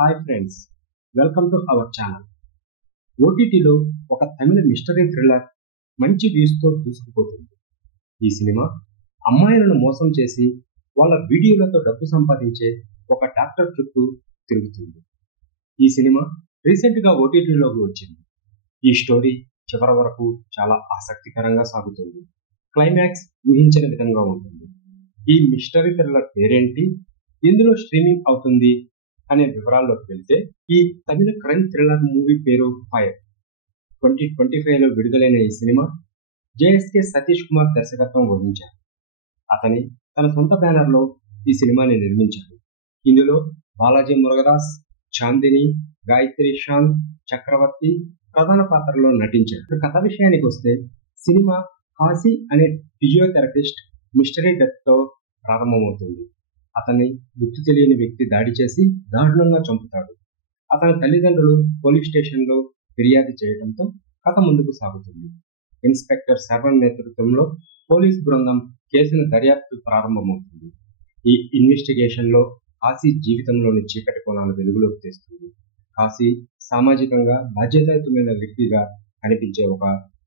Hi friends, welcome to our channel. ఓటీటీలో ఒక తమిళ mystery thriller మంచి వ్యూస్తో దూసుకుపోతుంది. ఈ సినిమా అమ్మాయిలను మోసం చేసి వాళ్ళ వీడియోలతో డబ్బు సంపాదించే ఒక డాక్టర్ చుట్టూ తిరుగుతుంది. ఈ సినిమా రీసెంట్గా ఓటీటీలోకి వచ్చింది. ఈ స్టోరీ చివరి వరకు చాలా ఆసక్తికరంగా సాగుతుంది. క్లైమాక్స్ ఊహించని విధంగా ఉంటుంది. ఈ మిస్టరీ థ్రిల్లర్ పేరేంటి, ఇందులో స్ట్రీమింగ్ అవుతుంది అనే వివరాల్లోకి వెళ్తే, ఈ తమిళ క్రైమ్ థ్రిల్లర్ మూవీ పేరు ఫైర్. 2025లో విడుదలైన ఈ సినిమా జేఎస్కే సతీష్ కుమార్ దర్శకత్వం వహించారు. అతని తన సొంత బ్యానర్లో ఈ సినిమాని నిర్మించారు. ఇందులో బాలాజీ మురుగదాస్, చాందిని, గాయత్రి షాన్, చక్రవర్తి ప్రధాన పాత్రలో నటించారు. కథ విషయానికి వస్తే, సినిమా కాశీ అనే ఫిజియోథెరపిస్ట్ మిస్టరీ డెత్తో ప్రారంభమవుతుంది. అతన్ని గుర్తు తెలియని వ్యక్తి దాడి చేసి దారుణంగా చంపుతాడు. అతని తల్లిదండ్రులు పోలీస్ స్టేషన్లో ఫిర్యాదు చేయడంతో కథ ముందుకు సాగుతుంది. ఇన్స్పెక్టర్ శర్వణ్ నేతృత్వంలో పోలీస్ బృందం కేసును దర్యాప్తు ప్రారంభమవుతుంది. ఈ ఇన్వెస్టిగేషన్లో కాశీ జీవితంలోని చీకటి కోణాలు వెలుగులోకి తెస్తుంది. కాశీ సామాజికంగా బాధ్యతాయుతమైన వ్యక్తిగా కనిపించే ఒక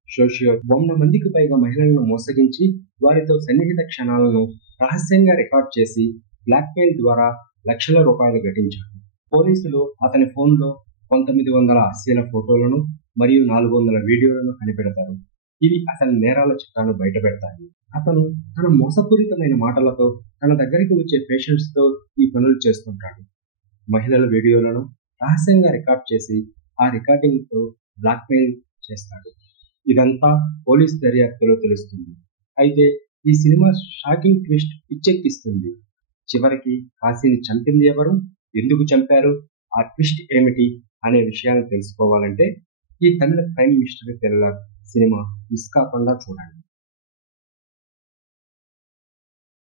సోషియో. 100 మందికి పైగా మహిళలను మోసగించి వారితో సన్నిహిత క్షణాలను రహస్యంగా రికార్డ్ చేసి బ్లాక్మెయిల్ ద్వారా లక్షల రూపాయలు గడించాడు. పోలీసులు అతని ఫోన్లో 1900 అశ్లీల ఫోటోలను మరియు 400 వీడియోలను కనిపెడతారు. ఇవి అతని నేరాల చిట్టాను బయటపెడతాయి. అతను తన మోసపూరితమైన మాటలతో తన దగ్గరికి వచ్చే పేషెంట్స్తో ఈ పనులు చేస్తుంటాడు. మహిళల వీడియోలను రహస్యంగా రికార్డ్ చేసి ఆ రికార్డింగ్తో బ్లాక్మెయిల్ చేస్తాడు. ఇదంతా పోలీస్ దర్యాప్తులో తెలుస్తుంది. అయితే ఈ సినిమా షాకింగ్ ట్విస్ట్ పిచ్చెక్కిస్తుంది. చివరికి కాశీని చంపింది ఎవరు, ఎందుకు చంపారు, ఆ ట్విస్ట్ ఏమిటి అనే విషయాన్ని తెలుసుకోవాలంటే ఈ తమిళ క్రైమ్ మిస్టరీ థ్రిల్లర్ సినిమా మిస్ కాకుండా చూడండి.